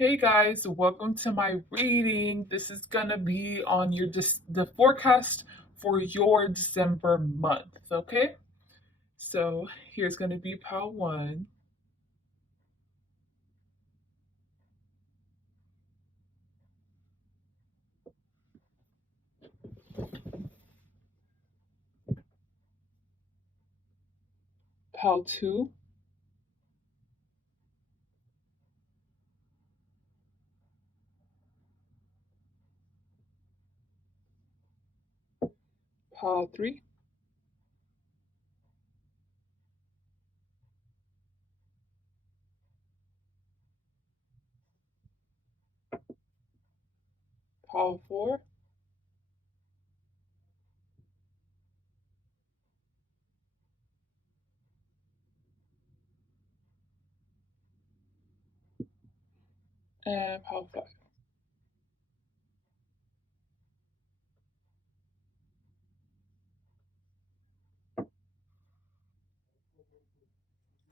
Hey guys, welcome to my reading. This is gonna be on the forecast for your December month, okay? So here's gonna be pile one, pile two, pile three, pile four, and pile five.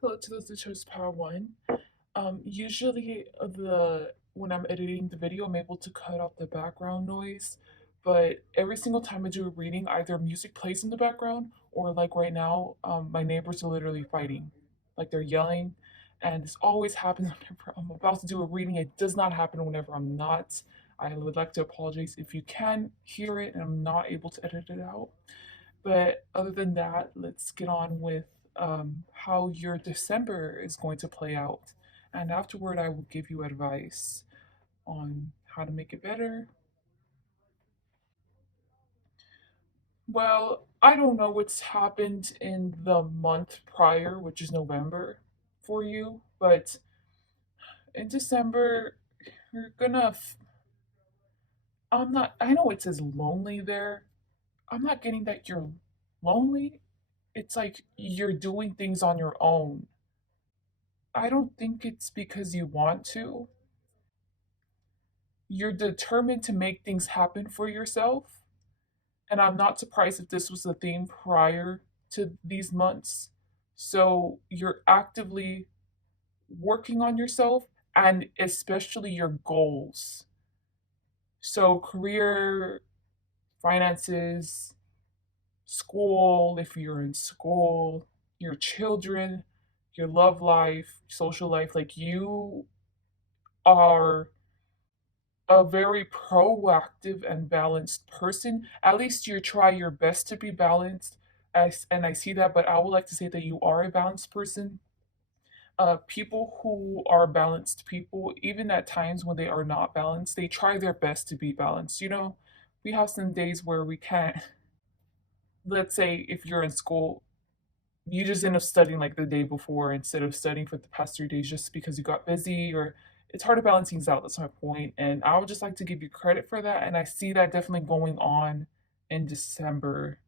So to those who chose pile one, usually the when I'm editing the video, I'm able to cut out the background noise. But every single time I do a reading, either music plays in the background or like right now, my neighbors are literally fighting, like they're yelling, and this always happens whenever I'm about to do a reading. It does not happen whenever I'm not. I would like to apologize if you can hear it and I'm not able to edit it out. But other than that, let's get on with how your December is going to play out. And afterward, I will give you advice on how to make it better. Well, I don't know what's happened in the month prior, which is November for you, but in December, you're gonna. I'm not, I know it says lonely there. I'm not getting that you're lonely. It's like you're doing things on your own. I don't think it's because you want to. You're determined to make things happen for yourself. And I'm not surprised if this was the theme prior to these months. So you're actively working on yourself and especially your goals. So, career, finances, school, if you're in school, your children, your love life, social life, like you are a very proactive and balanced person. At least you try your best to be balanced. And I see that, but I would like to say that you are a balanced person. People who are balanced people, even at times when they are not balanced, they try their best to be balanced. We have some days where we can't. Let's say if you're in school, you just end up studying like the day before instead of studying for the past 3 days just because you got busy or it's hard to balance things out. That's my point. And I would just like to give you credit for that. And I see that definitely going on in December.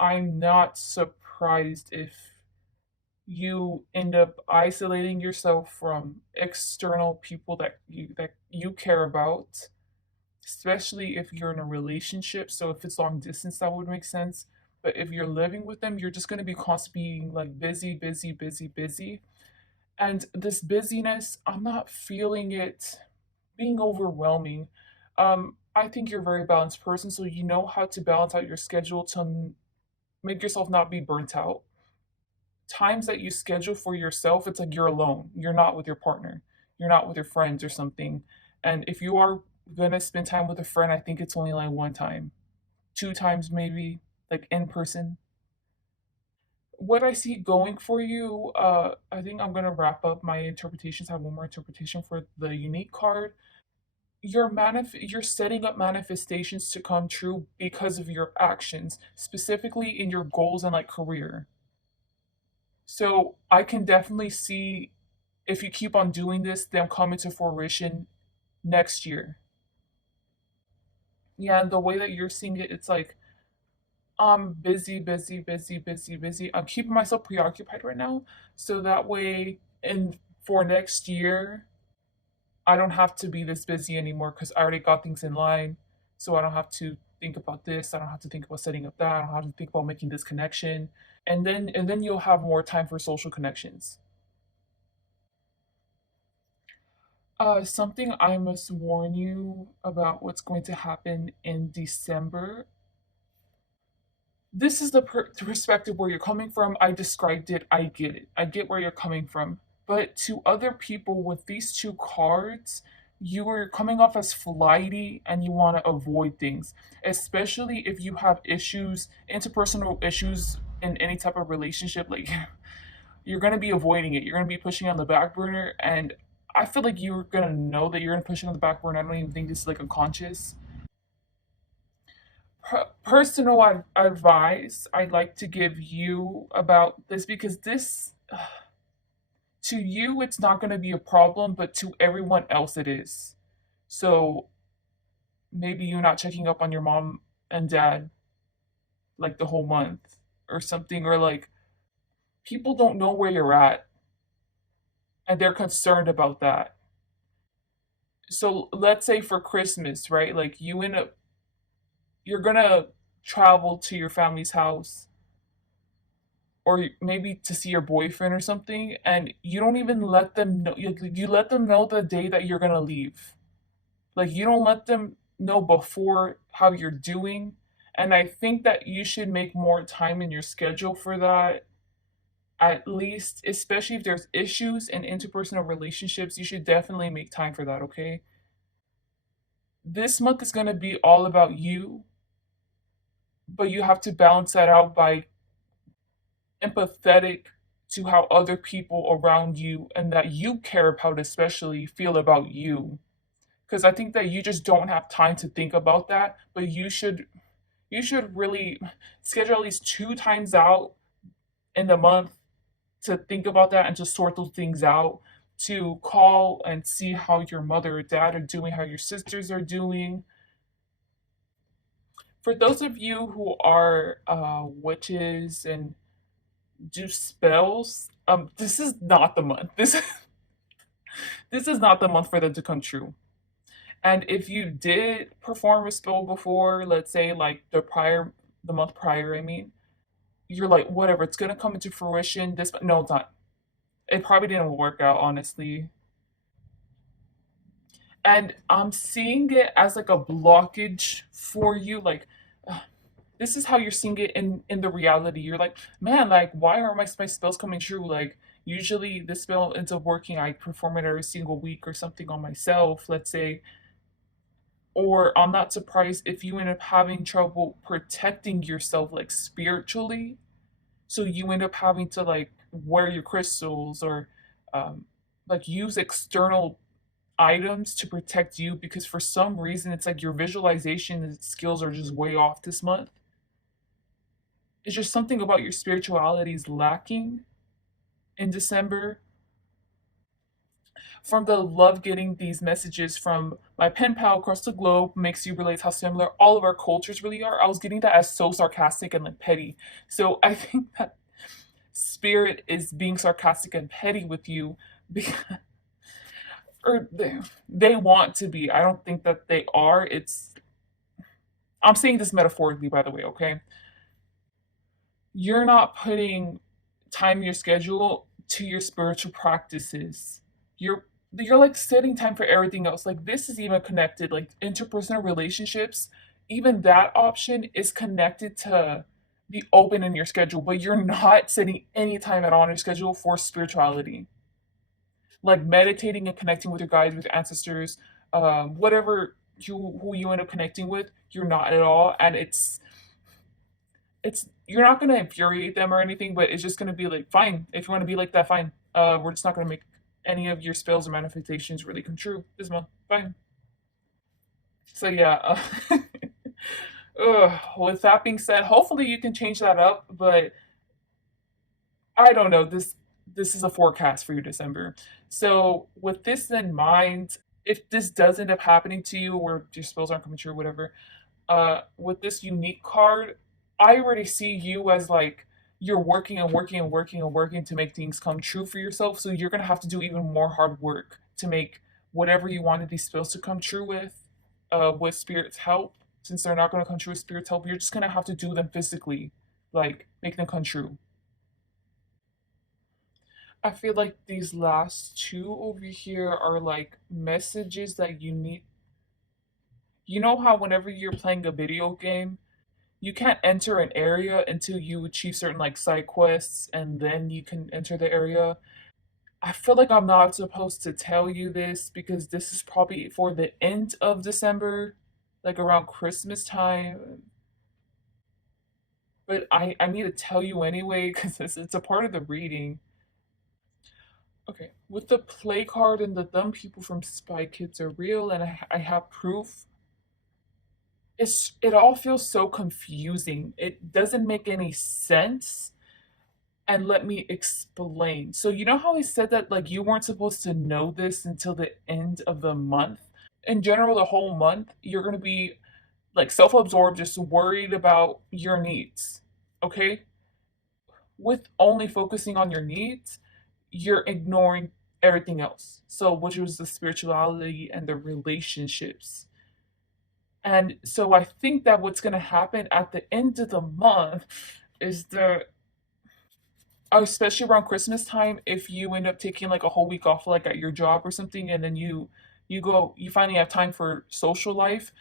I'm not surprised if you end up isolating yourself from external people that you care about, especially if you're in a relationship. So if it's long distance, that would make sense. But if you're living with them, you're just going to be constantly being like busy, busy, busy, busy. And this busyness, I'm not feeling it being overwhelming. I think you're a very balanced person, so you know how to balance out your schedule to make yourself not be burnt out. Times that you schedule for yourself, it's like you're alone. You're not with your partner. You're not with your friends or something. And if you are gonna spend time with a friend, I think it's only like one time, two times maybe, like in person. What I see going for you, I think I'm gonna wrap up my interpretations. I have one more interpretation for the unique card. You're setting up manifestations to come true because of your actions, specifically in your goals and like career. So I can definitely see if you keep on doing this, them coming to fruition next year. Yeah, and the way that you're seeing it, it's like I'm busy, busy, busy, busy, busy. I'm keeping myself preoccupied right now, so that way, and for next year, I don't have to be this busy anymore because I already got things in line. So I don't have to think about this. I don't have to think about setting up that. I don't have to think about making this connection, and then you'll have more time for social connections. Something I must warn you about what's going to happen in December. This is the perspective where you're coming from. I described it. I get it. I get where you're coming from. But to other people with these two cards, you are coming off as flighty and you want to avoid things, especially if you have issues, interpersonal issues in any type of relationship. Like, you're going to be avoiding it. You're going to be pushing it on the back burner. And I feel like you're going to know that you're going to push it on the back burner. I don't even think this is like unconscious. Personal advice I'd like to give you about this, because this, to you, it's not going to be a problem, but to everyone else, it is. So maybe you're not checking up on your mom and dad like the whole month or something, or like people don't know where you're at and they're concerned about that. So let's say for Christmas, right? Like you're gonna travel to your family's house or maybe to see your boyfriend or something, and you don't even let them know. You let them know the day that you're gonna leave. Like, you don't let them know before how you're doing. And I think that you should make more time in your schedule for that. At least, especially if there's issues in interpersonal relationships, you should definitely make time for that, okay? This month is going to be all about you, but you have to balance that out by empathetic to how other people around you and that you care about especially feel about you, because I think that you just don't have time to think about that, but you should really schedule at least 2 times out in the month to think about that and to sort those things out, to call and see how your mother or dad are doing, how your sisters are doing. For those of you who are witches and do spells, this is not the month. This is not the month for them to come true. And if you did perform a spell before, let's say like the month prior, I mean, you're like, whatever, it's gonna come into fruition. This, no, it's not. It probably didn't work out, honestly. And I'm seeing it as like a blockage for you. Like, uh, this is how you're seeing it in the reality. You're like, man, like, why are my spells coming true? Like, usually this spell ends up working. I perform it every single week or something on myself, let's say. Or I'm not surprised if you end up having trouble protecting yourself, like spiritually. So you end up having to like wear your crystals or um, like use external items to protect you, because for some reason it's like your visualization skills are just way off this month. It's just something about your spirituality is lacking in December. From the love getting these messages from my pen pal across the globe makes you realize how similar all of our cultures really are. I was getting that as so sarcastic and like petty. So I think that spirit is being sarcastic and petty with you because, or they want to be. I don't think that they are. I'm saying this metaphorically, by the way, okay? You're not putting time in your schedule to your spiritual practices. You're like setting time for everything else. Like, this is even connected, like interpersonal relationships. Even that option is connected to be open in your schedule, but you're not setting any time at all in your schedule for spirituality, like meditating and connecting with your guides, with your ancestors, whatever you who you end up connecting with. You're not at all, and it's you're not gonna infuriate them or anything, but it's just gonna be like, fine, if you want to be like that, fine. We're just not gonna make any of your spells or manifestations really come true this month. Fine. So yeah. With that being said, hopefully you can change that up. But I don't know. This is a forecast for your December. So with this in mind, if this does end up happening to you, or your spells aren't coming true, whatever, with this unique card, I already see you as like you're working and working and working and working to make things come true for yourself. So you're gonna have to do even more hard work to make whatever you wanted these spells to come true with spirit's help. Since they're not gonna come true with spirit's help, you're just gonna have to do them physically, like make them come true. I feel like these last two over here are like messages that you need. You know how whenever you're playing a video game, you can't enter an area until you achieve certain like side quests and then you can enter the area. I feel like I'm not supposed to tell you this because this is probably for the end of December, like around Christmas time. But I need to tell you anyway because it's a part of the reading. Okay, with the play card and the dumb people from Spy Kids are real, and I have proof. It all feels so confusing. It doesn't make any sense. And let me explain. So you know how I said that like you weren't supposed to know this until the end of the month? In general, the whole month, you're gonna be like self-absorbed, just worried about your needs. Okay? With only focusing on your needs, you're ignoring everything else. So which was the spirituality and the relationships. And so I think that what's gonna happen at the end of the month is that especially around Christmas time, if you end up taking like a whole week off, like at your job or something, and then you finally have time for social life,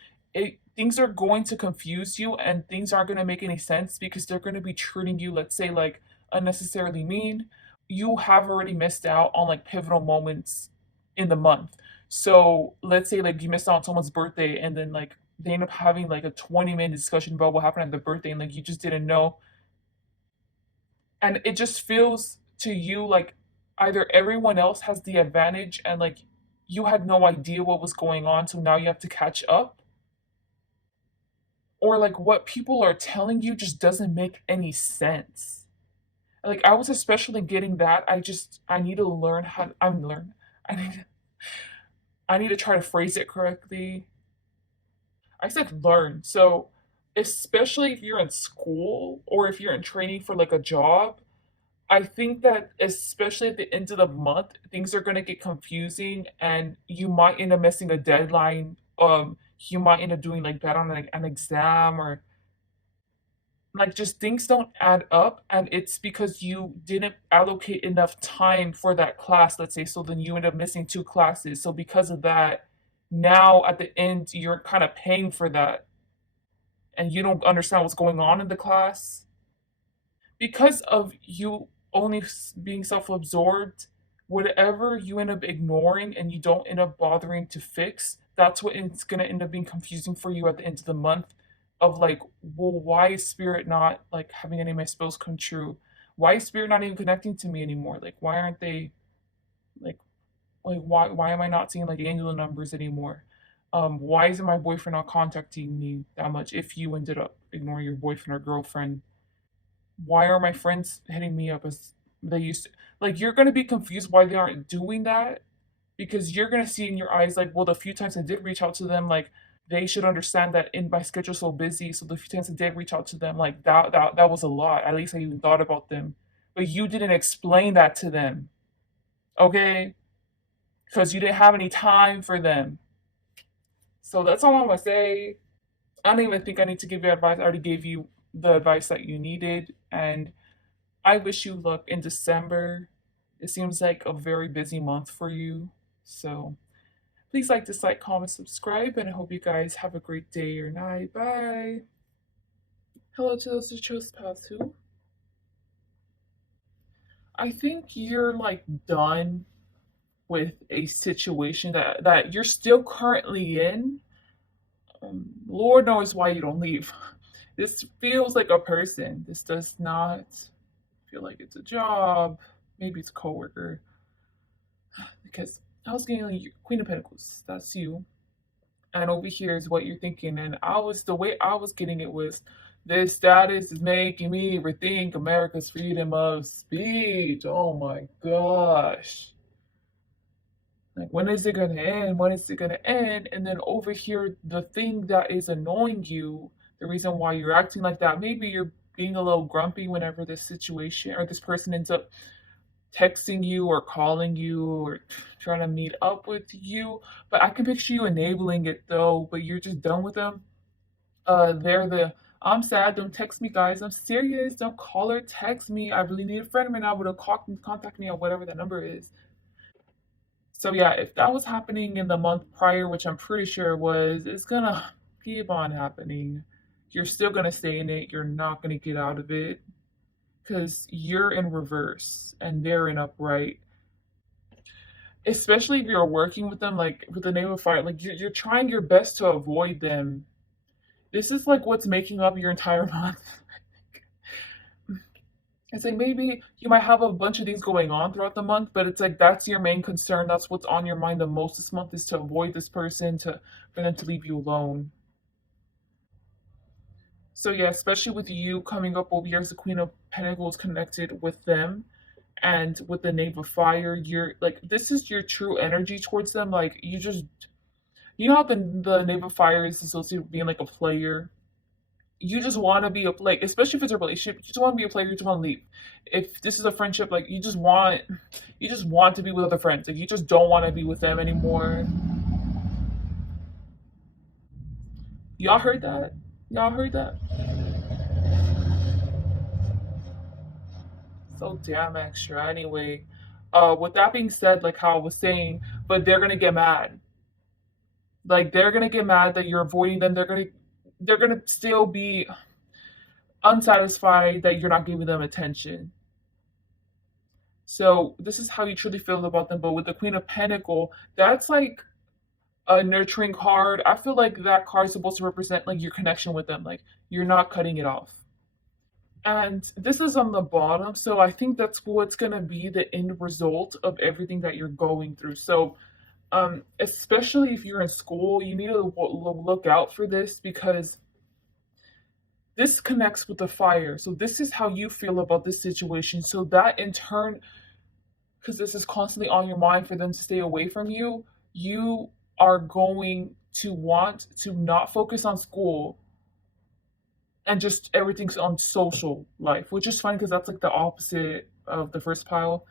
things are going to confuse you and things aren't going to make any sense because they're going to be treating you, let's say, like unnecessarily mean. You have already missed out on like pivotal moments in the month. So let's say like you missed out on someone's birthday and then like they end up having like a 20-minute discussion about what happened at the birthday and like you just didn't know, and it just feels to you like either everyone else has the advantage and like you had no idea what was going on, so now you have to catch up, or like what people are telling you just doesn't make any sense. Like I was especially getting that. I need to learn how I'm learn. I need I need to try to phrase it correctly. I said learn. So especially if you're in school or if you're in training for like a job, I think that especially at the end of the month, things are gonna get confusing and you might end up missing a deadline. You might end up doing like bad on like an exam or like just things don't add up and it's because you didn't allocate enough time for that class, let's say, so then you end up missing two classes. So because of that, now at the end you're kind of paying for that and you don't understand what's going on in the class because of you only being self-absorbed. Whatever you end up ignoring and you don't end up bothering to fix, that's what it's going to end up being confusing for you at the end of the month. Of like, well, why is spirit not like having any of my spells come true? Why is spirit not even connecting to me anymore? Like why aren't they like why am I not seeing like angel numbers anymore? Why isn't my boyfriend not contacting me that much if you ended up ignoring your boyfriend or girlfriend? Why are my friends hitting me up as they used to? Like you're gonna be confused why they aren't doing that because you're gonna see in your eyes like, well, the few times I did reach out to them, like they should understand that in my schedule so busy. So the few times I did reach out to them, like that was a lot. At least I even thought about them, but you didn't explain that to them, okay? Because you didn't have any time for them. So that's all I'm gonna say. I don't even think I need to give you advice. I already gave you the advice that you needed, and I wish you luck in December. It seems like a very busy month for you. So please like, dislike, comment, subscribe, and I hope you guys have a great day or night. Bye. Hello to those who chose Path 2. I think you're like done with a situation that you're still currently in. Lord knows why you don't leave. This feels like a person. This does not feel like it's a job. Maybe it's a coworker. Because I was getting like Queen of Pentacles. That's you. And over here is what you're thinking. And the way I was getting it was, this status is making me rethink America's freedom of speech. Oh my gosh. Like, when is it gonna end? When is it gonna end? And then over here, the thing that is annoying you, the reason why you're acting like that, maybe you're being a little grumpy whenever this situation or this person ends up texting you or calling you or trying to meet up with you. But I can picture you enabling it though, but you're just done with them. They're the I'm sad. Don't text me, guys. I'm serious. Don't call or text me. I really need a friend right now. Would have contact me on whatever the number is. So yeah, if that was happening in the month prior, which I'm pretty sure it was, it's gonna keep on happening. You're still gonna stay in it. You're not gonna get out of it because you're in reverse and they're in upright. Especially if you're working with them, like with the name of fire, like you're trying your best to avoid them. This is like what's making up your entire month. It's like maybe you might have a bunch of things going on throughout the month, but it's like that's your main concern. That's what's on your mind the most this month is to avoid this person, to for them to leave you alone. So yeah, especially with you coming up over here as the Queen of Pentacles connected with them and with the Knave of Fire, you're like this is your true energy towards them. Like you know how the Knave of Fire is associated with being like a player. You just want to be a like, especially if it's a relationship, you just want to be a player. You just want to leave. If this is a friendship, like you just want to be with other friends. Like you just don't want to be with them anymore. Y'all heard that? Y'all heard that? So damn extra. Anyway, with that being said, like how I was saying, but they're gonna get mad. Like they're gonna get mad that you're avoiding them. They're gonna still be unsatisfied that you're not giving them attention. So this is how you truly feel about them. But with the Queen of Pentacle, that's like a nurturing card. I feel like that card is supposed to represent like your connection with them. Like you're not cutting it off. And this is on the bottom, so I think that's what's gonna be the end result of everything that you're going through. So, especially if you're in school, you need to look out for this because this connects with the fire. So this is how you feel about this situation. So that in turn, because this is constantly on your mind for them to stay away from you, you are going to want to not focus on school and just everything's on social life, which is fine because that's like the opposite of the first pile.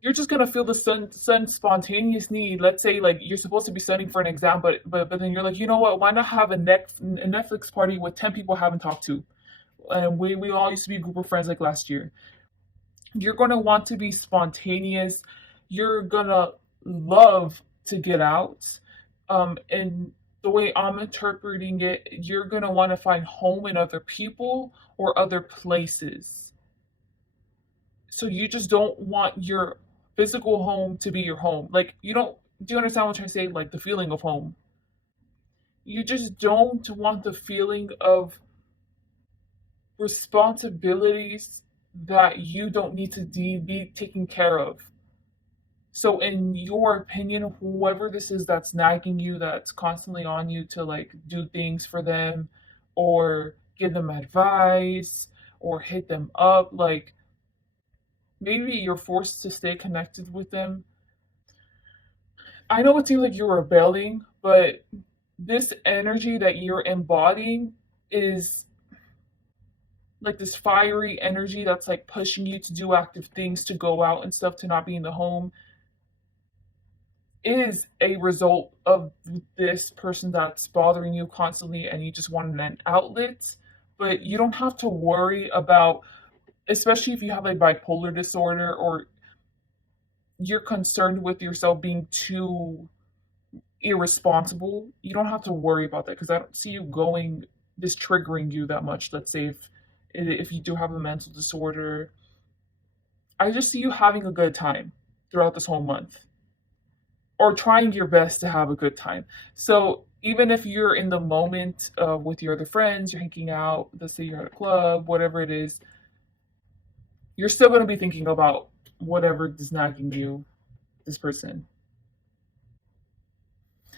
You're just gonna feel the sudden spontaneous need. Let's say like you're supposed to be studying for an exam, but then you're like, you know what? Why not have a Netflix party with 10 people I haven't talked to? And we all used to be a group of friends like last year. You're gonna want to be spontaneous. You're gonna love to get out. And the way I'm interpreting it, you're gonna want to find home in other people or other places. So you just don't want your physical home to be your home. Like you don't do you understand what I'm trying to say? Like the feeling of home. You just don't want the feeling of responsibilities that you don't need to be taken care of. So, in your opinion, whoever this is that's nagging you, that's constantly on you to like do things for them or give them advice or hit them up, like maybe you're forced to stay connected with them. I know it seems like you're rebelling, but this energy that you're embodying is like this fiery energy that's like pushing you to do active things, to go out and stuff, to not be in the home is a result of this person that's bothering you constantly and you just want an outlet. But you don't have to worry about, especially if you have a bipolar disorder or you're concerned with yourself being too irresponsible. You don't have to worry about that because I don't see you going this triggering you that much. Let's say if you do have a mental disorder, I just see you having a good time throughout this whole month or trying your best to have a good time. So even if you're in the moment with your other friends, you're hanging out, let's say you're at a club, whatever it is, you're still going to be thinking about whatever is nagging you, this person.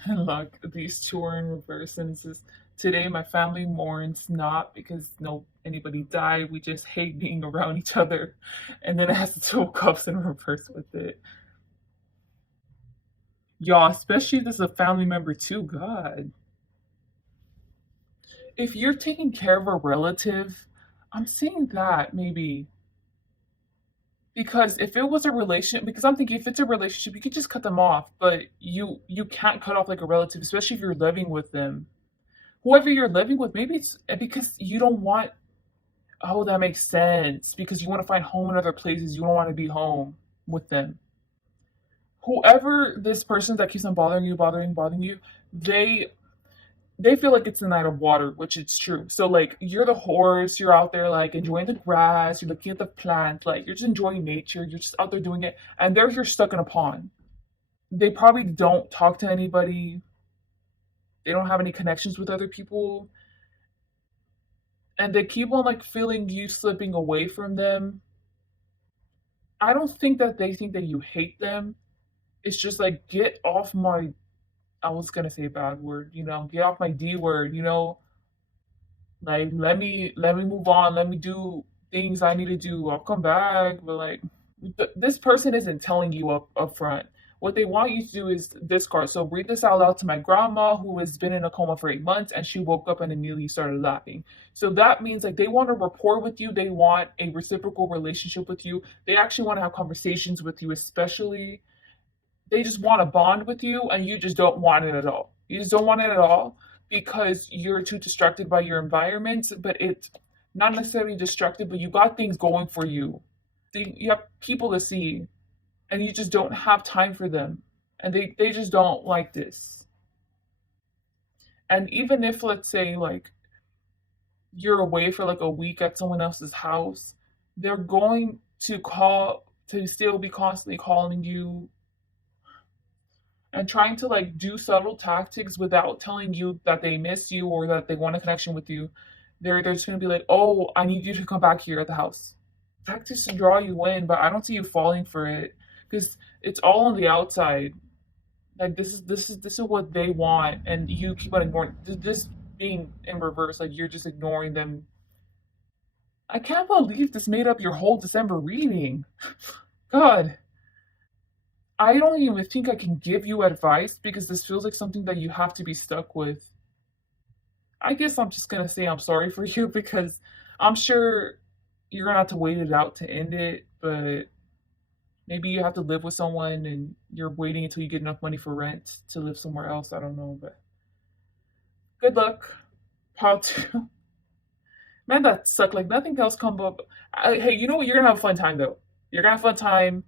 And look, these two are in reverse, and it says, today my family mourns not because no anybody died. We just hate being around each other, and then it has the two of cups in reverse with it. Y'all, especially if this is a family member too. God, if you're taking care of a relative, I'm seeing that maybe because if it was a relationship, because I'm thinking if it's a relationship, you could just cut them off, but you can't cut off like a relative, especially if you're living with them. whoever you're living with, maybe it's because you don't want, oh, that makes sense. Because you want to find home in other places. You don't want to be home with them. Whoever this person that keeps on bothering you, they they feel like it's the night of water, which it's true. So like you're the horse, you're out there like enjoying the grass, you're looking at the plant, like you're just enjoying nature, you're just out there doing it, and they're here stuck in a pond. They probably don't talk to anybody, they don't have any connections with other people, and they keep on like feeling you slipping away from them. I don't think that they think that you hate them. It's just like get off my, I was gonna say a bad word, get off my D word, like let me move on, let me do things I need to do. I'll come back, but like this person isn't telling you up front. What they want you to do is discard. So read this out loud to my grandma who has been in a coma for 8 months and she woke up and immediately started laughing. So that means like they want a rapport with you, they want a reciprocal relationship with you, they actually want to have conversations with you, especially they just want to bond with you and you just don't want it at all. You just don't want it at all because you're too distracted by your environment, but it's not necessarily distracted, but you got things going for you. You have people to see and you just don't have time for them. And they just don't like this. And even if let's say like you're away for like a week at someone else's house, they're going to still be constantly calling you and trying to like do subtle tactics without telling you that they miss you or that they want a connection with you. They're just gonna be like, oh, I need you to come back here at the house. Tactics to draw you in, but I don't see you falling for it because it's all on the outside. Like this is what they want, and you keep on ignoring this being in reverse. Like you're just ignoring them. I can't believe this made up your whole December reading. God, I don't even think I can give you advice because this feels like something that you have to be stuck with. I guess I'm just gonna say I'm sorry for you because I'm sure you're gonna have to wait it out to end it, but maybe you have to live with someone and you're waiting until you get enough money for rent to live somewhere else. I don't know, but good luck. How to man, that sucked. Like nothing else come up. Hey, you know what? You're gonna have a fun time though. You're gonna have a fun time.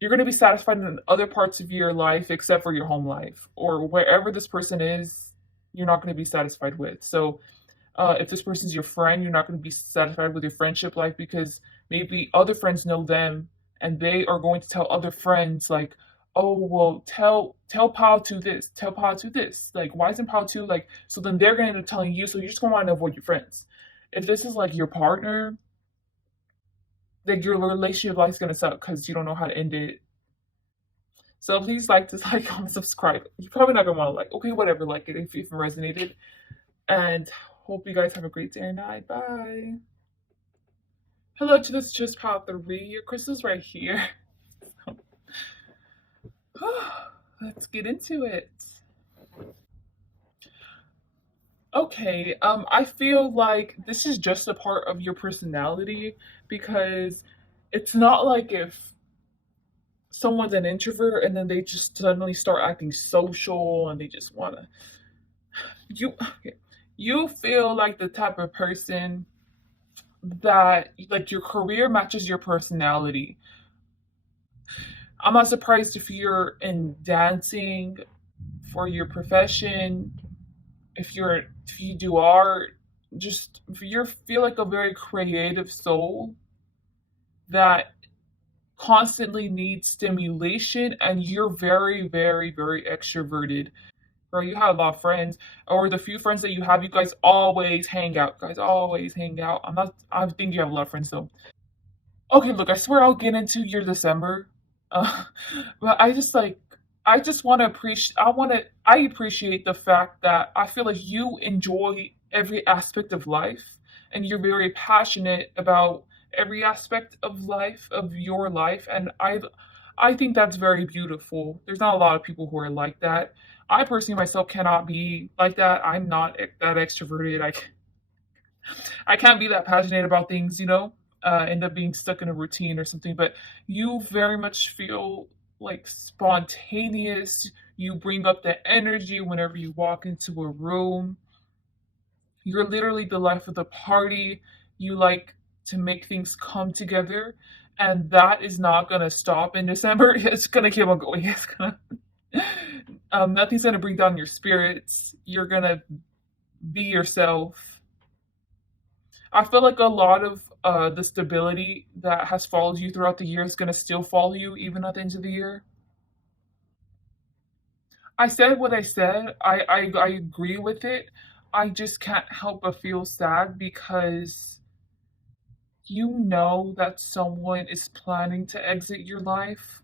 You're going to be satisfied in other parts of your life except for your home life or wherever this person is, you're not going to be satisfied with. So if this person's your friend, you're not going to be satisfied with your friendship life because maybe other friends know them and they are going to tell other friends like, oh well, tell Pal to this, tell Pal to this, like why isn't Pal to like, so then they're going to end up telling you, so you're just going to want to avoid your friends. If this is like your partner, like your relationship life is going to suck because you don't know how to end it. So please like, dislike, comment, subscribe. You're probably not gonna want to like. Okay, whatever. Like it if it resonated. And hope you guys have a great day and night. Bye. Hello to this just part 3. Your crystal's right here. Let's get into it. Okay. I feel like this is just a part of your personality because it's not like if someone's an introvert and then they just suddenly start acting social and they just want to you okay. You feel like the type of person that like your career matches your personality. I'm not surprised if you're in dancing for your profession, if you do art, just if you feel like a very creative soul that constantly needs stimulation and you're very, very, very extroverted. Or you have a lot of friends, or the few friends that you have, you guys always hang out. Guys always hang out. I think you have a lot of friends though. Okay, look, I swear I'll get into your December. Uh, but I just want to appreciate, I appreciate the fact that I feel like you enjoy every aspect of life and you're very passionate about every aspect of life, of your life. And I think that's very beautiful. There's not a lot of people who are like that. I personally myself cannot be like that. I'm not that extroverted. I can't be that passionate about things, end up being stuck in a routine or something. But you very much feel like spontaneous. You bring up the energy whenever you walk into a room. You're literally the life of the party. You like to make things come together. And that is not going to stop in December. It's going to keep on going. It's gonna, nothing's going to bring down your spirits. You're going to be yourself. I feel like a lot of the stability that has followed you throughout the year is going to still follow you even at the end of the year. I said what I said. I agree with it. I just can't help but feel sad because you know that someone is planning to exit your life.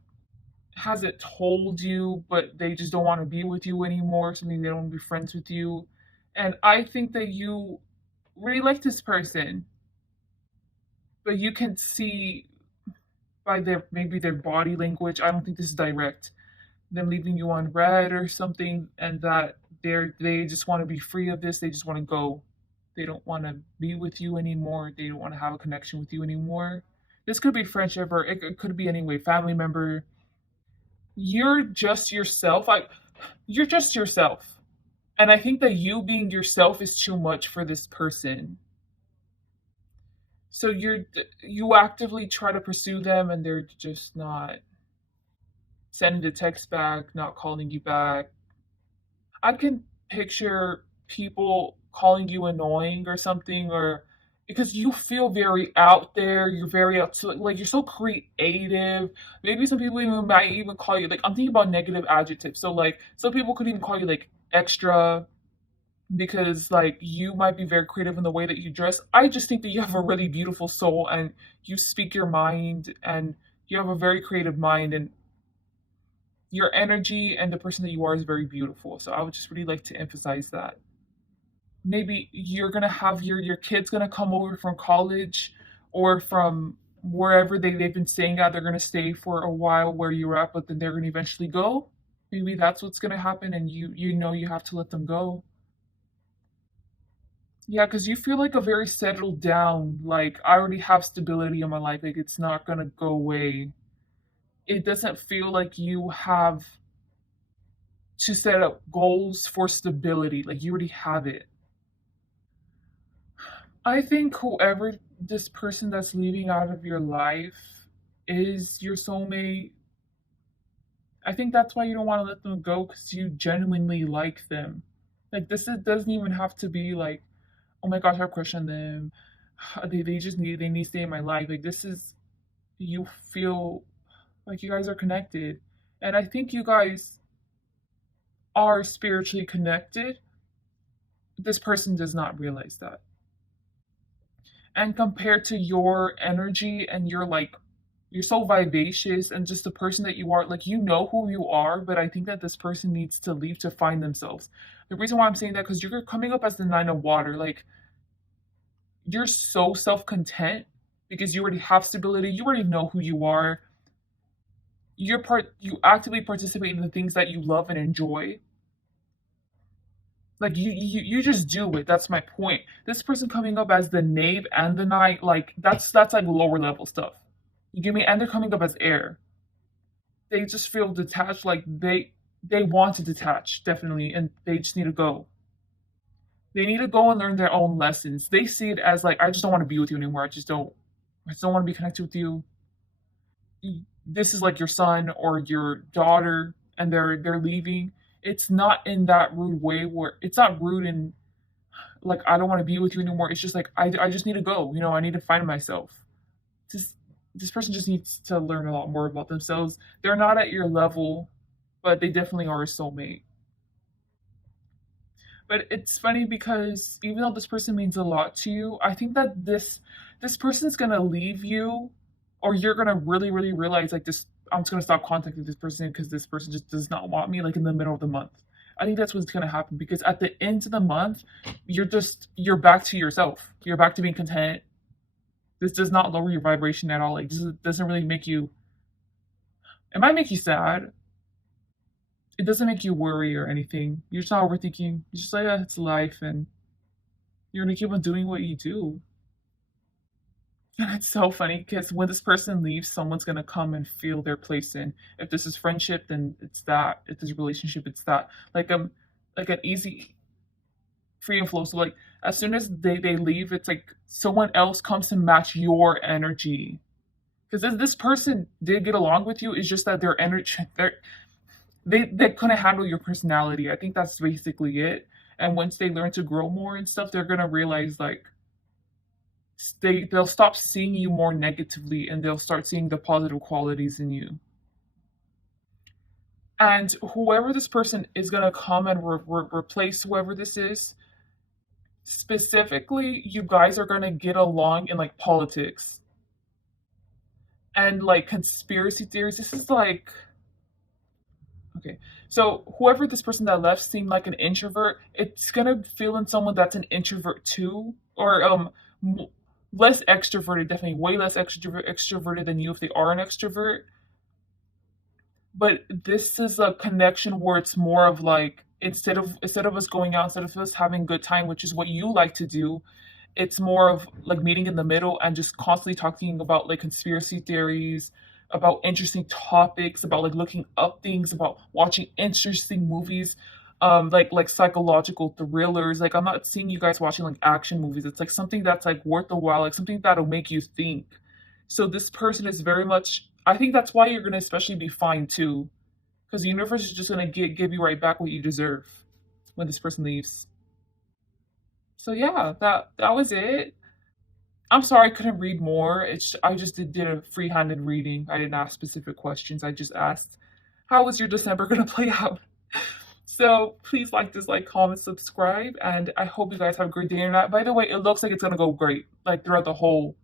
Hasn't told you, but they just don't want to be with you anymore. Something they don't want to be friends with you. And I think that you really like this person, but you can see by their maybe their body language. I don't think this is direct. Them leaving you on red or something, and that they just want to be free of this. They just want to go. They don't want to be with you anymore. They don't want to have a connection with you anymore. This could be friendship or it could be anyway family member. You're just yourself. You're just yourself, and I think that you being yourself is too much for this person. So you actively try to pursue them, and they're just not sending the text back, not calling you back. I can picture people calling you annoying or something, or because you feel very out there, you're very out to like you're so creative. Maybe some people even might even call you like I'm thinking about negative adjectives. So like some people could even call you like extra because like you might be very creative in the way that you dress. I just think that you have a really beautiful soul and you speak your mind and you have a very creative mind and your energy and the person that you are is very beautiful. So I would just really like to emphasize that. Maybe you're gonna have your kids gonna come over from college or from wherever they've been staying at, they're gonna stay for a while where you're at, but then they're gonna eventually go. Maybe that's what's gonna happen and you know you have to let them go. Yeah, because you feel like a very settled down, like I already have stability in my life, like it's not gonna go away. It doesn't feel like you have to set up goals for stability. Like you already have it. I think whoever this person that's leaving out of your life is your soulmate. I think that's why you don't want to let them go because you genuinely like them. Like doesn't even have to be like, oh my gosh, I have a crush on them. They just need to stay in my life. Like this is you feel like you guys are connected, and I think you guys are spiritually connected. This person does not realize that. And compared to your energy and your like you're so vivacious and just the person that you are, like you know who you are, but I think that this person needs to leave to find themselves. The reason why I'm saying that because you're coming up as the nine of water, like you're so self-content because you already have stability, you already know who you are. You actively participate in the things that you love and enjoy. Like you just do it. That's my point. This person coming up as the knave and the knight, like that's like lower level stuff. You get me? And they're coming up as air. They just feel detached, like they want to detach, definitely, and they just need to go. They need to go and learn their own lessons. They see it as like, I just don't want to be with you anymore. I just don't want to be connected with you. This is like your son or your daughter, and they're leaving. It's not in that rude way where it's not rude and like I don't want to be with you anymore. It's just like I just need to go. You know, I need to find myself. This person just needs to learn a lot more about themselves. They're not at your level, but they definitely are a soulmate. But it's funny because even though this person means a lot to you, I think that this person's gonna leave you, or you're gonna really realize like this. I'm just gonna stop contacting this person because this person just does not want me. Like in the middle of the month, I think that's what's gonna happen because at the end of the month, you're back to yourself. You're back to being content. This does not lower your vibration at all. Like this doesn't really make you. It might make you sad. It doesn't make you worry or anything. You're just not overthinking. You're just like, it's life, and you're gonna keep on doing what you do. And it's so funny because when this person leaves, someone's gonna come and fill their place in. If this is friendship, then it's that. If this is relationship, it's that. Like an easy free and flow. So like as soon as they leave, it's like someone else comes to match your energy. Because this person did get along with you, it's just that their energy, they couldn't handle your personality. I think that's basically it. And once they learn to grow more and stuff, they're gonna realize like they'll stop seeing you more negatively and they'll start seeing the positive qualities in you. And whoever this person is gonna come and replace whoever this is, specifically, you guys are gonna get along in like politics and like conspiracy theories. This is like okay. So whoever this person that left seemed like an introvert, it's gonna feel in someone that's an introvert too, or less extroverted, definitely way less extroverted than you if they are an extrovert. But this is a connection where it's more of like instead of us going out, instead of us having a good time, which is what you like to do, it's more of like meeting in the middle and just constantly talking about like conspiracy theories, about interesting topics, about like looking up things, about watching interesting movies, like psychological thrillers. Like I'm not seeing you guys watching like action movies. It's like something that's like worth a while, like something that'll make you think. So this person is very much. I think that's why you're gonna especially be fine too, because the universe is just gonna give you right back what you deserve when this person leaves. So yeah, that was it. I'm sorry I couldn't read more. I just did a free-handed reading. I didn't ask specific questions. I just asked, how was your December gonna play out? So please like, dislike, comment, subscribe, and I hope you guys have a great day or night. By the way, it looks like it's gonna go great, like throughout the whole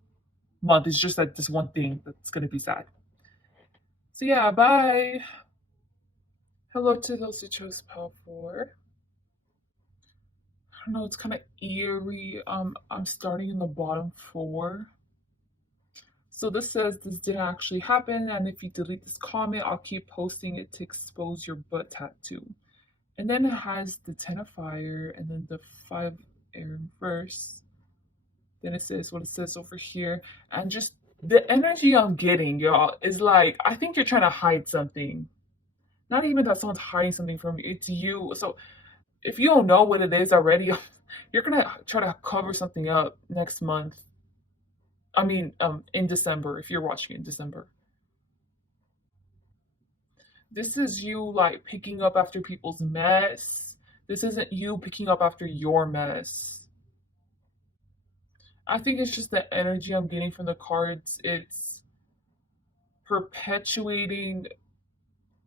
month. It's just that this one thing that's gonna be sad. So yeah, bye. Hello to those who chose Pal 4. I don't know, it's kind of eerie. I'm starting in the bottom 4. So this says this didn't actually happen, and if you delete this comment, I'll keep posting it to expose your butt tattoo. And then it has the 10 of fire, and then the 5 air verse. Then it says what it says over here, and just the energy I'm getting, y'all, is like I think you're trying to hide something. Not even that someone's hiding something from you; it's you. So if you don't know what it is already, you're gonna try to cover something up next month. I mean, in December, if you're watching in December. This is you like picking up after people's mess. This isn't you picking up after your mess. I think it's just the energy I'm getting from the cards. It's perpetuating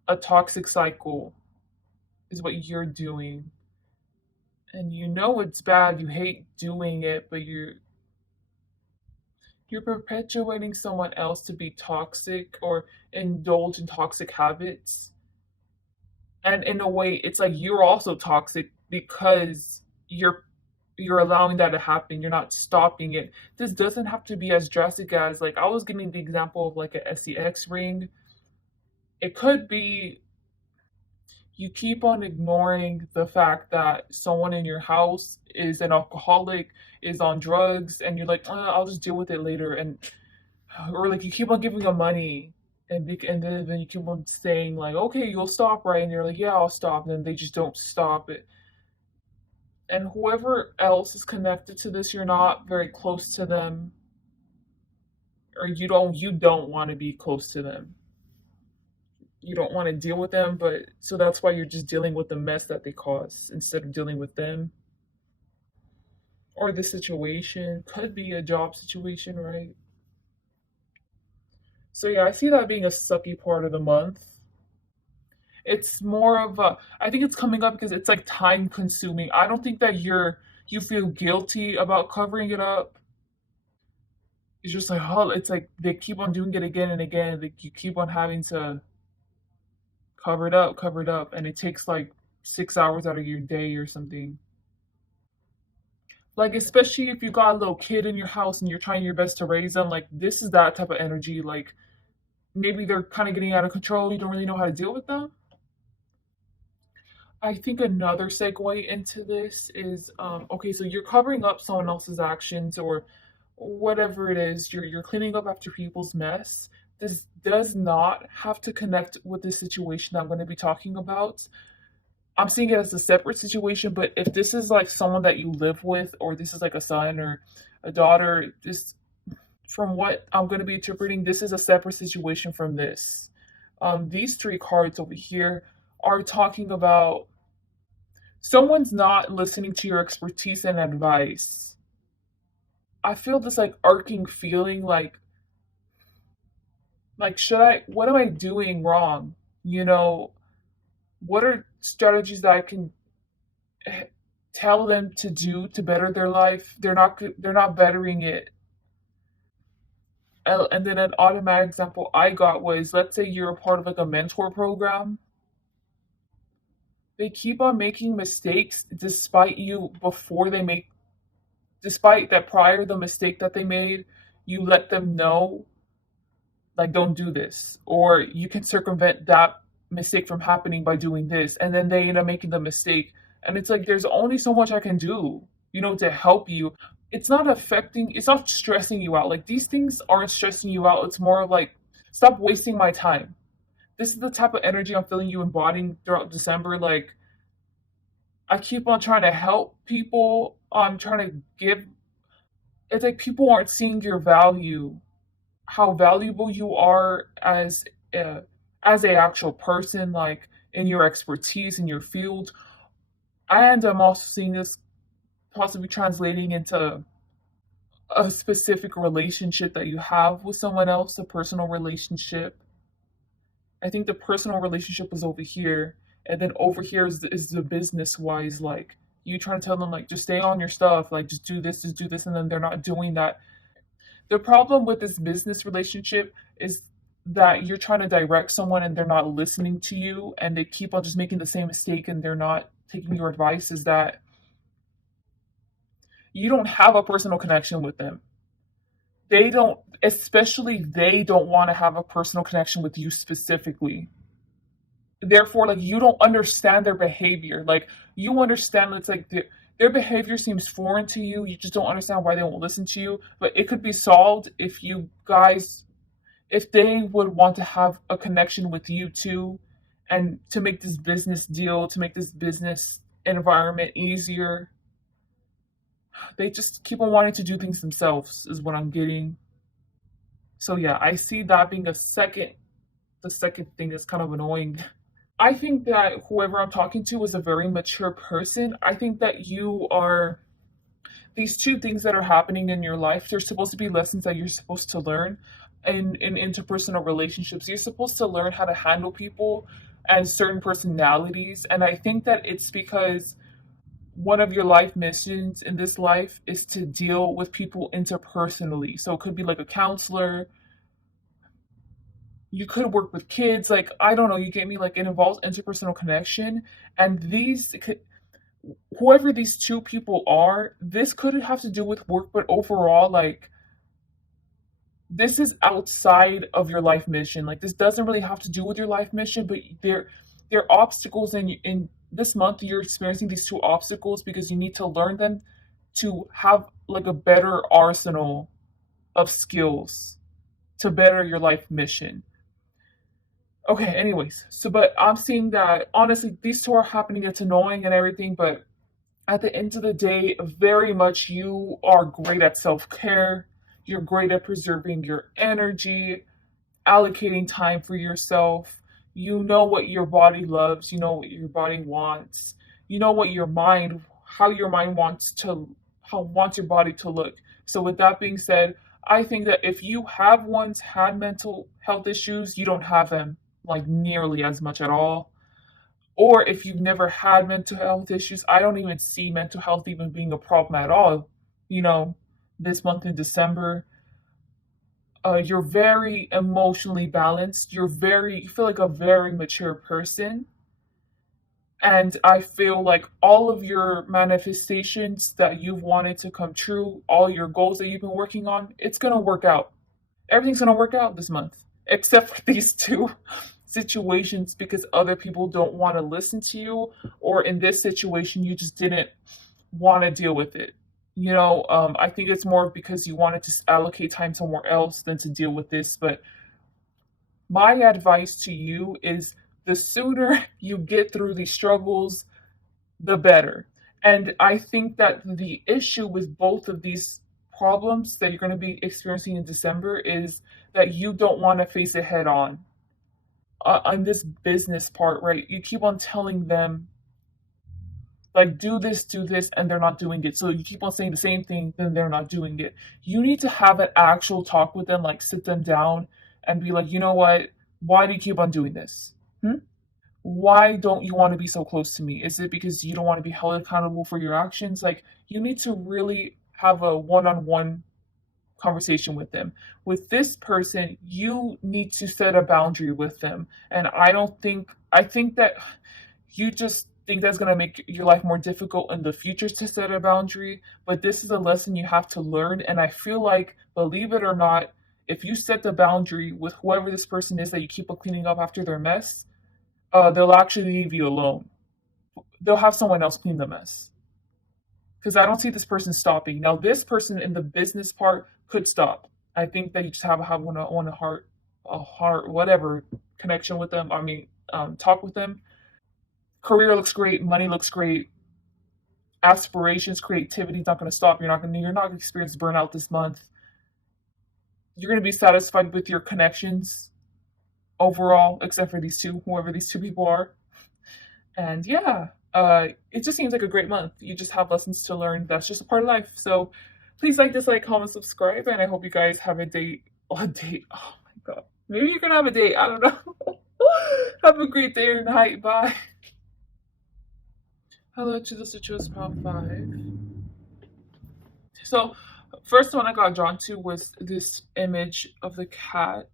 a toxic cycle, is what you're doing. And you know it's bad, you hate doing it, but you're perpetuating someone else to be toxic or indulge in toxic habits. And in a way, it's like you're also toxic because you're allowing that to happen. You're not stopping it. This doesn't have to be as drastic as like I was giving the example of like a sex ring. It could be you keep on ignoring the fact that someone in your house is an alcoholic, is on drugs, and you're like, I'll just deal with it later, and or like you keep on giving them money, and then you keep on saying like, okay, you'll stop, right? And you're like, yeah, I'll stop, and then they just don't stop it. And whoever else is connected to this, you're not very close to them, or you don't want to be close to them. You don't want to deal with them, but so that's why you're just dealing with the mess that they cause instead of dealing with them. Or the situation could be a job situation, right? So yeah, I see that being a sucky part of the month. It's more of a I think it's coming up because it's like time consuming. I don't think that you feel guilty about covering it up. It's just like oh it's like they keep on doing it again and again. Like you keep on having to cover it up, and it takes like 6 hours out of your day or something. Like especially if you got a little kid in your house and you're trying your best to raise them, like this is that type of energy. Like maybe they're kind of getting out of control. You don't really know how to deal with them. I think another segue into this is okay, so you're covering up someone else's actions or whatever it is, you're cleaning up after people's mess. This does not have to connect with the situation I'm going to be talking about. I'm seeing it as a separate situation, but if this is like someone that you live with, or this is like a son or a daughter, this, from what I'm going to be interpreting, this is a separate situation from this. These three cards over here are talking about someone's not listening to your expertise and advice. I feel this like arcing feeling like should I, what am I doing wrong? You know, what are strategies that I can tell them to do to better their life? They're not bettering it. And then an automatic example I got was, let's say you're a part of like a mentor program. They keep on making mistakes despite you before they make, despite that prior the mistake that they made, you let them know, like, don't do this, or you can circumvent that mistake from happening by doing this, and then they end up making the mistake. And it's like there's only so much I can do, to help you. It's not stressing you out. Like, these things aren't stressing you out. It's more like, stop wasting my time. This is the type of energy I'm feeling you embodying throughout December. Like, I keep on trying to help people. I'm trying to give. It's like people aren't seeing your value, how valuable you are a, as a actual person, like in your expertise in your field. And I'm also seeing this possibly translating into a specific relationship that you have with someone else, a personal relationship. I think the personal relationship was over here, and then over here is the business wise, like you trying to tell them like just stay on your stuff, like just do this, and then they're not doing that. The problem with this business relationship is that you're trying to direct someone and they're not listening to you, and they keep on just making the same mistake and they're not taking your advice, is that you don't have a personal connection with them. They don't, especially they don't want to have a personal connection with you specifically. Therefore, like, you don't understand their behavior. Like, you understand it's like their behavior seems foreign to you. You just don't understand why they won't listen to you. But it could be solved if you guys, if they would want to have a connection with you too, and to make this business deal, to make this business environment easier. They just keep on wanting to do things themselves, is what I'm getting. So yeah, I see that being the second thing that's kind of annoying. I think that whoever I'm talking to is a very mature person. I think that you are, these two things that are happening in your life, they're supposed to be lessons that you're supposed to learn in interpersonal relationships. You're supposed to learn how to handle people and certain personalities. And I think that it's because one of your life missions in this life is to deal with people interpersonally. So it could be like a counselor, you could work with kids, like, I don't know, you get me, like, it involves interpersonal connection. And whoever these two people are, this could have to do with work, but overall, like, this is outside of your life mission. Like, this doesn't really have to do with your life mission, but there are obstacles, and in this month you're experiencing these two obstacles because you need to learn them to have like a better arsenal of skills to better your life mission. Okay, anyways, so but I'm seeing that honestly these two are happening, it's annoying and everything, but at the end of the day, very much you are great at self-care, you're great at preserving your energy, allocating time for yourself. You know what your body loves, you know what your body wants, you know what your mind, how your mind wants to, how wants your body to look. So with that being said, I think that if you have once had mental health issues, you don't have them like nearly as much at all. Or if you've never had mental health issues, I don't even see mental health even being a problem at all. You know, this month in December, you're very emotionally balanced. You feel like a very mature person. And I feel like all of your manifestations that you've wanted to come true, all your goals that you've been working on, it's going to work out. Everything's going to work out this month, except for these two situations because other people don't want to listen to you, or in this situation, you just didn't want to deal with it. I think it's more because you wanted to allocate time somewhere else than to deal with this. But my advice to you is the sooner you get through these struggles, the better. And I think that the issue with both of these problems that you're going to be experiencing in December is that you don't want to face it head on. On this business part, right? You keep on telling them, like, do this, and they're not doing it. So you keep on saying the same thing, then they're not doing it. You need to have an actual talk with them, like, sit them down and be like, you know what? Why do you keep on doing this? Hmm? Why don't you want to be so close to me? Is it because you don't want to be held accountable for your actions? Like, you need to really have a one on one conversation with them. With this person, you need to set a boundary with them. And I think that you just think that's going to make your life more difficult in the future to set a boundary. But this is a lesson you have to learn. And I feel like, believe it or not, if you set the boundary with whoever this person is that you keep on cleaning up after their mess, they'll actually leave you alone. They'll have someone else clean the mess. Because I don't see this person stopping. Now, this person in the business part could stop. I think that you just have one a heart, whatever connection with them. I mean, talk with them. Career looks great, money looks great, aspirations, creativity is not going to stop. You're not going to experience burnout this month. You're going to be satisfied with your connections overall, except for these two, whoever these two people are. And yeah, it just seems like a great month. You just have lessons to learn. That's just a part of life. So please like, dislike, comment, subscribe, and I hope you guys have a date. A date. Oh my god. Maybe you're gonna have a date. I don't know. Have a great day or night. Bye. Hello to the Citrus Pop 5. So, first one I got drawn to was this image of the cat,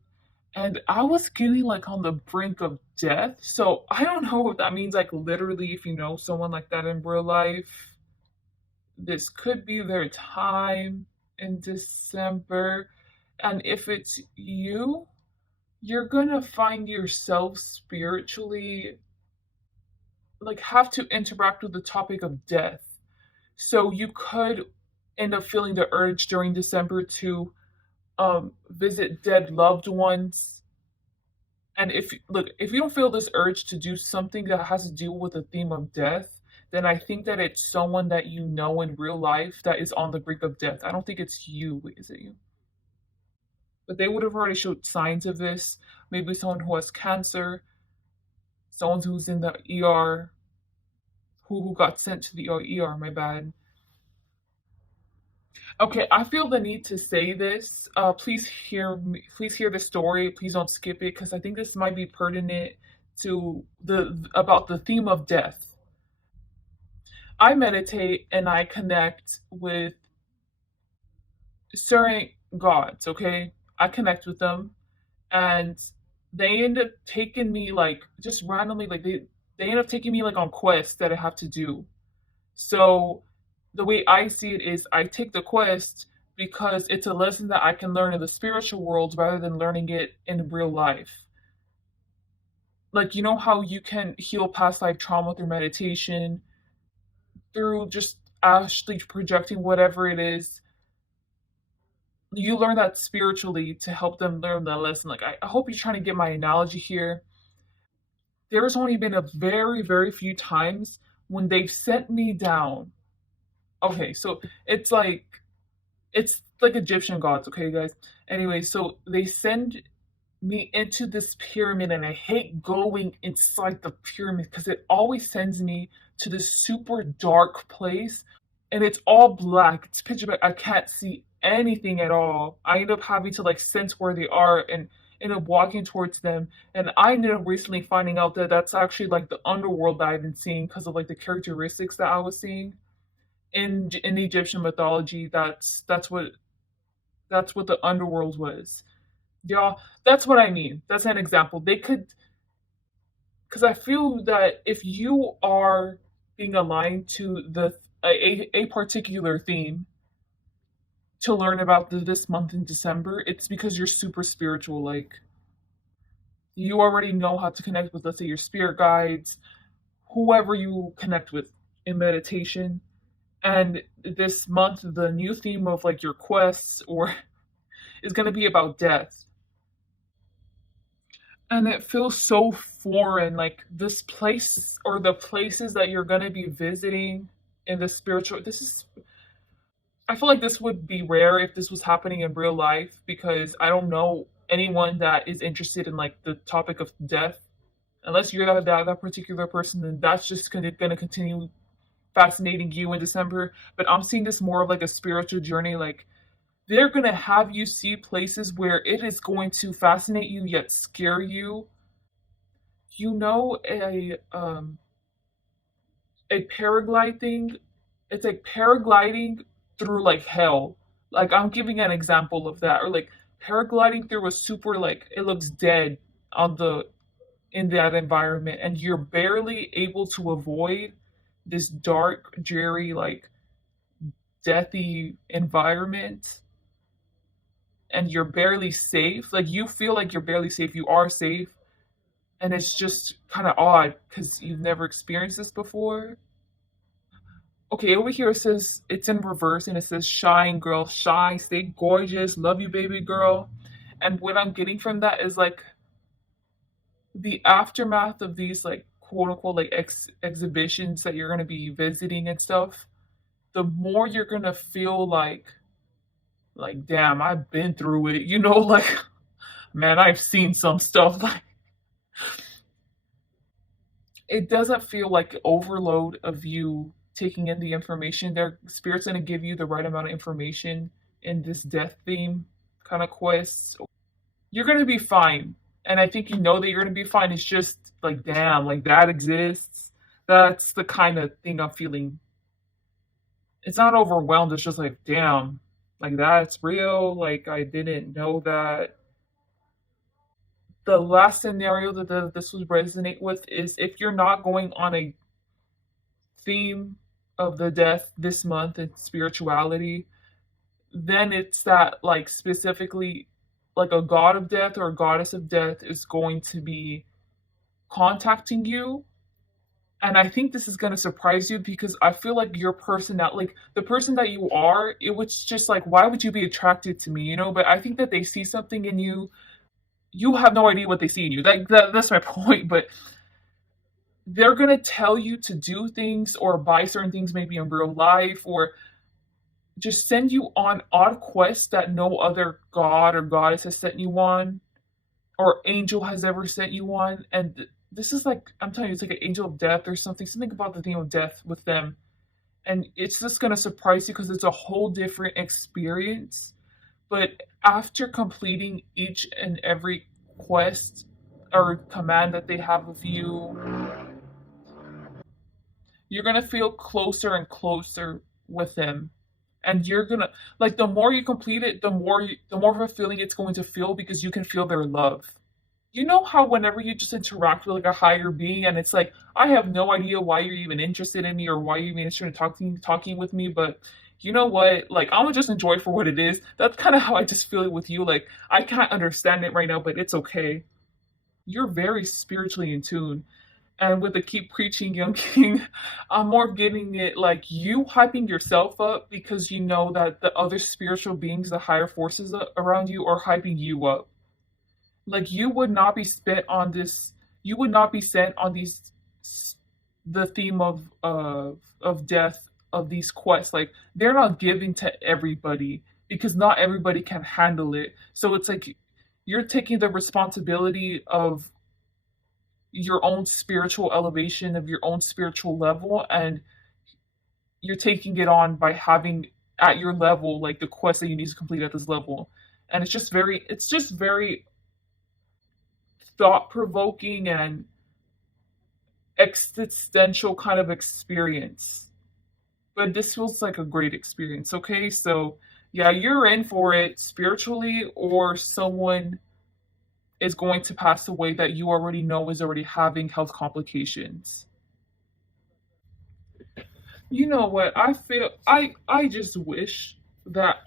and I was getting like on the brink of death. So I don't know if that means like literally if you know someone like that in real life, this could be their time in December. And if it's you, you're gonna find yourself spiritually like have to interact with the topic of death. So you could end up feeling the urge during December to visit dead loved ones. And if you don't feel this urge to do something that has to do with the theme of death, then I think that it's someone that you know in real life that is on the brink of death. I don't think it's you. Wait, is it you? But they would have already showed signs of this. Maybe someone who has cancer, someone who's in the ER, who got sent to the ER. My bad. Okay, I feel the need to say this. Please hear me. Please hear the story. Please don't skip it because I think this might be pertinent to the about the theme of death. I meditate and I connect with certain gods. Okay, I connect with them, and they end up taking me like just randomly. Like they end up taking me like on quests that I have to do. So the way I see it is I take the quest because it's a lesson that I can learn in the spiritual world rather than learning it in real life. Like, you know how you can heal past life trauma through meditation, through just actually projecting whatever it is. You learn that spiritually to help them learn that lesson. Like, I hope you're trying to get my analogy here. There's only been a very, very few times when they've sent me down. Okay, so it's like it's like Egyptian gods, okay, guys? Anyway, so they send me into this pyramid, and I hate going inside the pyramid because it always sends me to this super dark place, and it's all black. It's pitch black. I can't see anything at all. I end up having to like sense where they are and end up walking towards them. And I ended up recently finding out that that's actually like the underworld that I've been seeing because of like the characteristics that I was seeing in Egyptian mythology. That's what the underworld was. Yeah, that's what I mean. That's an example. They could, because I feel that if you are being aligned to a particular theme to learn about this month in December, it's because you're super spiritual. Like you already know how to connect with, let's say, your spirit guides, whoever you connect with in meditation, And this month, the new theme of like your quests or is going to be about death. And it feels so foreign, like this place or the places that you're going to be visiting in the spiritual. This is, I feel like this would be rare if this was happening in real life because I don't know anyone that is interested in like the topic of death. Unless you're that particular person, then that's just going to continue fascinating you in December. But I'm seeing this more of like a spiritual journey. Like they're going to have you see places where it is going to fascinate you yet scare you. You know, a paraglide thing. It's like paragliding through like hell. Like I'm giving an example of that, or like paragliding through a super like it looks dead on the in that environment, and you're barely able to avoid this dark, dreary, like deathy environment, and you're barely safe. Like you feel like you're barely safe. You are safe, and it's just kind of odd because you've never experienced this before. Okay, over here it says it's in reverse and it says shine girl, shine, stay gorgeous, love you baby girl. And what I'm getting from that is like the aftermath of these like quote unquote like exhibitions that you're going to be visiting and stuff, the more you're going to feel like damn, I've been through it. You know, like man, I've seen some stuff like it doesn't feel like overload of you taking in the information. Their spirit's going to give you the right amount of information in this death theme kind of quest. You're going to be fine. And I think you know that you're going to be fine. It's just like, damn, like that exists. That's the kind of thing I'm feeling. It's not overwhelmed. It's just like, damn, like that's real. Like I didn't know that. The last scenario that this would resonate with is if you're not going on a theme of the death this month in spirituality, then it's that like specifically like a god of death or a goddess of death is going to be contacting you. And I think this is going to surprise you because I feel like your personality, like the person that you are, it was just like, why would you be attracted to me, you know? But I think that they see something in you. You have no idea what they see in you. That's my point. But they're going to tell you to do things or buy certain things maybe in real life or just send you on odd quests that no other god or goddess has sent you on or angel has ever sent you on. And this is like, I'm telling you, it's like an angel of death or something about the theme of death with them. And it's just going to surprise you because it's a whole different experience. But after completing each and every quest or command that they have of you, you're going to feel closer and closer with them. And you're gonna like the more you complete it, the more fulfilling it's going to feel because you can feel their love. You know how whenever you just interact with like a higher being and it's like I have no idea why you're even interested in me or why you're even interested in talking with me, but you know what, like I'm gonna just enjoy it for what it is. That's kind of how I just feel it with you. Like I can't understand it right now, but it's okay. You're very spiritually in tune. And with the keep preaching young king, I'm more getting it like you hyping yourself up because you know that the other spiritual beings, the higher forces around you, are hyping you up. Like you would not be spent on this. You would not be sent on these the theme of death of these quests. Like they're not giving to everybody because not everybody can handle it. So it's like you're taking the responsibility of your own spiritual elevation of your own spiritual level, and you're taking it on by having at your level like the quest that you need to complete at this level. And it's just very thought provoking and existential kind of experience. But this feels like a great experience. Okay, so yeah, you're in for it spiritually, or someone is going to pass away that you already know is already having health complications. You know what? I just wish that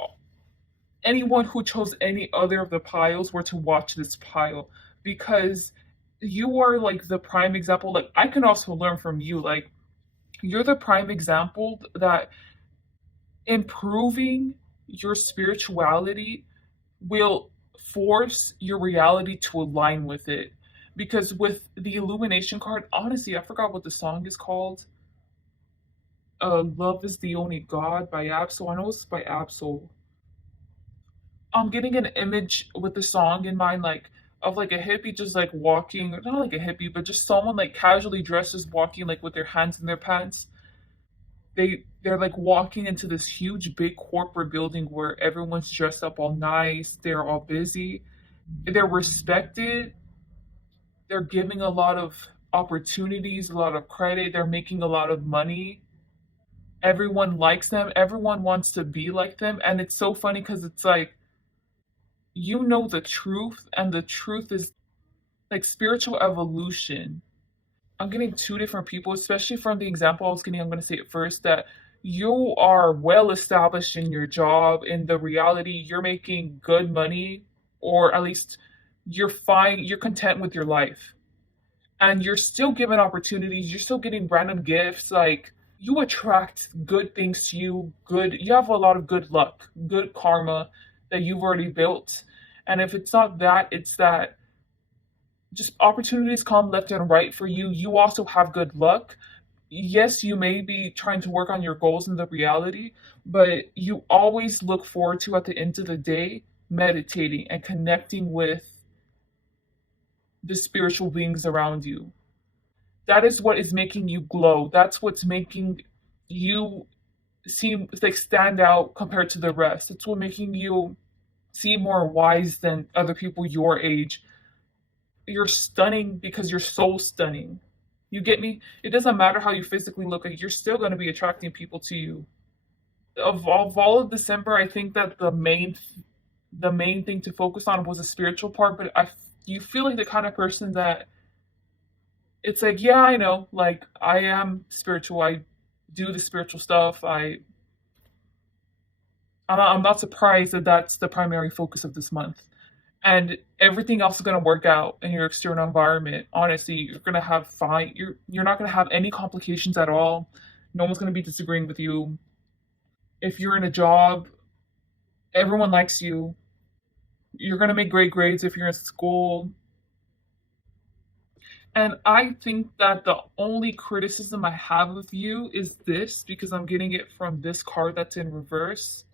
anyone who chose any other of the piles were to watch this pile because you are like the prime example. Like I can also learn from you. Like you're the prime example that Improving your spirituality will force your reality to align with it. Because with the illumination card, honestly, I forgot what the song is called. Love is the Only God by Absol. I know it's by Absol. I'm getting an image with the song in mind, like of like a hippie just like walking, not like a hippie, but just someone like casually dressed, just walking like with their hands in their pants. They're like walking into this huge big corporate building where everyone's dressed up all nice, they're all busy, they're respected, they're giving a lot of opportunities, a lot of credit, they're making a lot of money. Everyone likes them, everyone wants to be like them, and it's so funny because it's like you know the truth, and the truth is like spiritual evolution. I'm getting two different people, especially from the example I was getting. I'm going to say it first that you are well established in your job. In the reality, you're making good money, or at least you're fine, you're content with your life. And you're still given opportunities, you're still getting random gifts. Like, you attract good things to you, you have a lot of good luck, good karma that you've already built. And if it's not that, it's that just opportunities come left and right for you. You also have good luck. Yes, you may be trying to work on your goals in the reality, but you always look forward to, at the end of the day, meditating and connecting with the spiritual beings around you. That is what is making you glow. That's what's making you seem like stand out compared to the rest. It's what making you seem more wise than other people your age. You're stunning because you're so stunning. You get me? It doesn't matter how you physically look, like you're still going to be attracting people to you. Of all of December, I think that the main thing to focus on was the spiritual part, but you feel like the kind of person that it's like, yeah, I know, like I am spiritual. I do the spiritual stuff. I'm not surprised that that's the primary focus of this month. And everything else is going to work out in your external environment. Honestly, you're going to have fine. You're not going to have any complications at all. No one's going to be disagreeing with you. If you're in a job, everyone likes you. You're going to make great grades if you're in school. And I think that the only criticism I have of you is this, because I'm getting it from this card that's in reverse.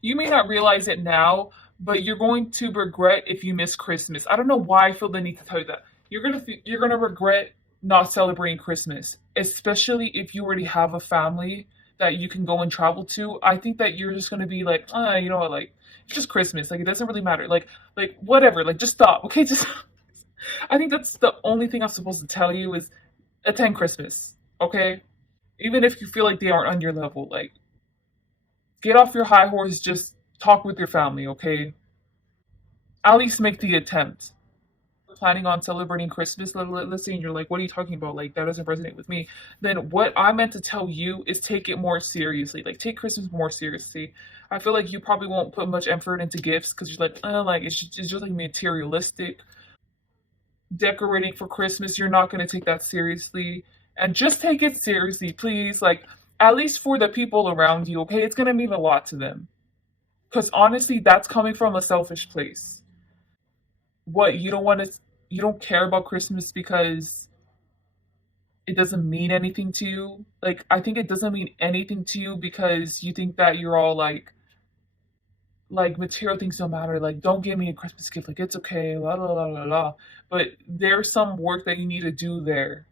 You may not realize it now, but you're going to regret if you miss Christmas. I don't know why I feel the need to tell you that. You're gonna regret not celebrating Christmas, especially if you already have a family that you can go and travel to. I think that you're just gonna be like, you know what, like it's just Christmas. Like it doesn't really matter. Like whatever. Like just stop. Okay, just. I think that's the only thing I'm supposed to tell you is attend Christmas. Okay, even if you feel like they aren't on your level, like get off your high horse, just talk with your family, okay? At least make the attempt. Planning on celebrating Christmas, let's say, and you're like, what are you talking about? Like, that doesn't resonate with me. Then what I meant to tell you is take it more seriously. Like, take Christmas more seriously. I feel like you probably won't put much effort into gifts because you're like, it's just like materialistic. Decorating for Christmas, you're not going to take that seriously. And just take it seriously, please. Like, at least for the people around you, okay? It's going to mean a lot to them. Because honestly, that's coming from a selfish place. What you don't care about Christmas because it doesn't mean anything to you. Like, I think it doesn't mean anything to you because you think that you're all like material things don't matter. Like, don't give me a Christmas gift. Like, it's okay. La la la la la. But there's some work that you need to do there.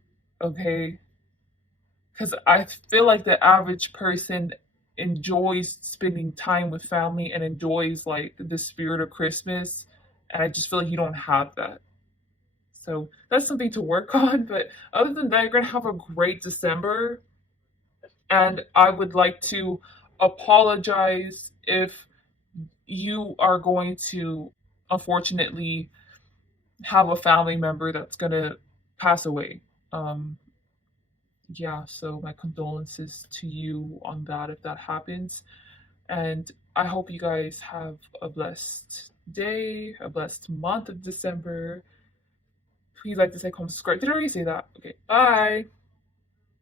Okay, because I feel like the average person enjoys spending time with family and enjoys like the spirit of Christmas, and I just feel like you don't have that. So that's something to work on. But other than that, you're gonna have a great December, and I would like to apologize if you are going to unfortunately have a family member that's gonna pass away. Um, yeah, so my condolences to you on that if that happens. And I hope you guys have a blessed day, a blessed month of December. Please like to say, comment, subscribe. Did I already say that? Okay, bye.